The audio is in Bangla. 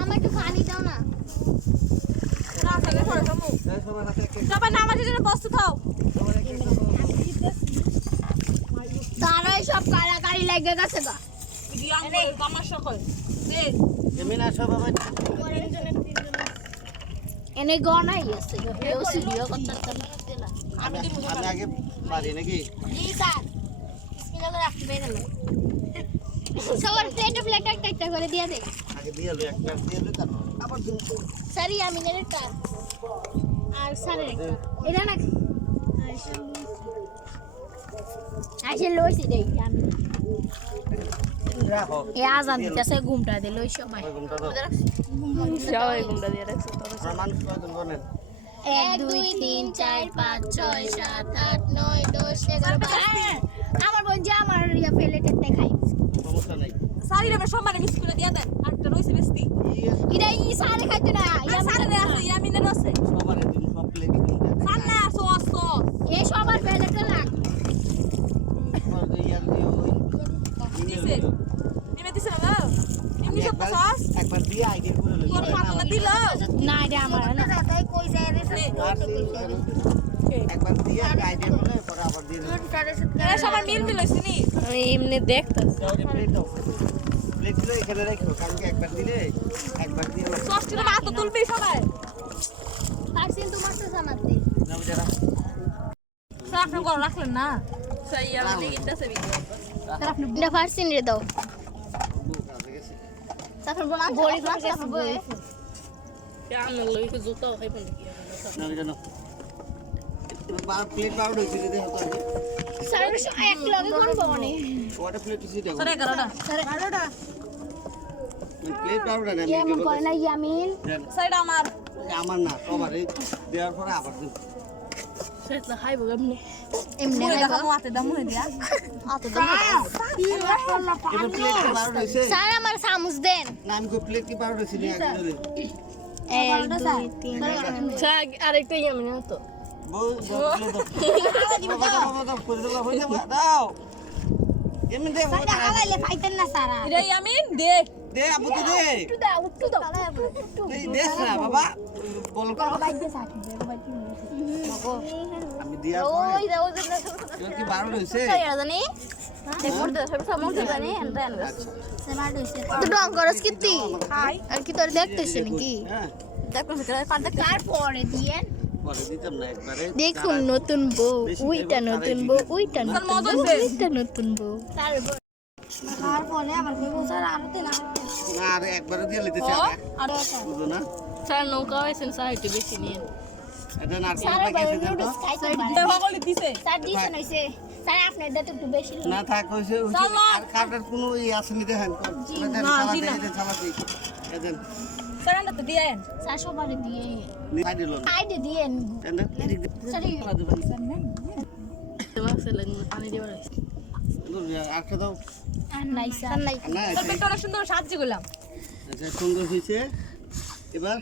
আমার একটু পানি দাও না। সবাই নামাজের জন্য প্রস্তুত হও। তারাই সব কারাকারি লেগে গেছে গা। এনে গনাই আছে। আমি আগে পারি নাকি সবার প্লেটে প্লেটে একটা করে দিয়ে আগে দিয়ে এলো একটা দিয়ে এলো তারপর আবার দিন সারি আমিনের একটা। আর স্যারের এটা না আইসে লইছি দেই আমি। এ আজান দিতেছে ঘুমটা দিল ওই সময় ওই ঘুমটা দাও। সবাই গুন্ডা দিয়ে রাখছো মানুষ কয়জন বলেন? এক দুই তিন চার পাঁচ ছয় সাত আট নয় দশ এগারো বারো। আমার বোন যে আমার ইয়া প্লেটের দেখাই সমস্যা নাই। সারি রে সম্মানে মিস করে দিয়া দেন আরেকটা রইছে বেস্তি এটা ই সারে খাইতো না আর সারে আছে? সবার দিন সব প্লেটে দিন সার না সস সস। এ সবার প্লেটে লাগ। নিমে দিছে না নিমে সব সস? একবার দিয়ে আইডিয়া করে লই তোর ফাতনা দিল। না এটা আমার না। একবার দিয়ে আইডিয়া করে পরে আবার দিয়ে এরা সবার মিল মিল হইছে নি এমনি দেখতেছি। প্লেট দাও। প্লেট এখানে রাখো কারণ একবার দিলে একবার দিয়ে না মাথা তুলবি সবাই। করে রাখলেন না? দাও। আমার। আমার না সবার। এই দেওয়ার পরে আবার সেটা খাইব এমনি দেখো দেখাবো হাতে দাম মুহে দিয়া অত দাম এবার প্লেট কি বাউড হয়েছে স্যার আমার চামচ দেন না আমি কো প্লেট কি বাউড হয়েছে নি আগে এক দুই তিন আরেকটা ইয়ামি না তো করে দাও হয়ে যাবে দাও এমনি দে বাবা দাও। ফাইতেন না সারা এটা ইয়ামিন দে দে বল কি তো ডং করস আর কি তোর দেখতেছ নাকি পরে দেখুন নতুন বউ উইটা নতুন বউ উইটা নতুন বউ উইটা নতুন বউ। আবার আরও আর একবারে দিয়ে আর বুঝো না? স্যার নৌকা হয়েছেন স্যার একটু বেশি নিয়ে। এটা নারকেল স্যার পাকি আছে জানো নুডলস খাইতে দে সকলে দিছে। স্যার দিছেন হইছে। স্যার আপনার দাঁত একটু বেশি না থাক হইছে হইছে। আর কাটার কোনো ই আছে দেখেন। না, জি না। এদেন স্যার আন্ডা তো দিয়েন স্যার সবারে দিয়ে। নিয়ে দিল। না দিয়েন। এন্ডা এদিক দিয়ে। সরি চালা দিবেন। তোমার ছেলে পানি দিবার আটকে দাও। আর নাই স্যার। নাই না তোর পেটটা অনেক সুন্দর সাহায্য করলাম। আচ্ছা সুন্দর হয়েছে এবার?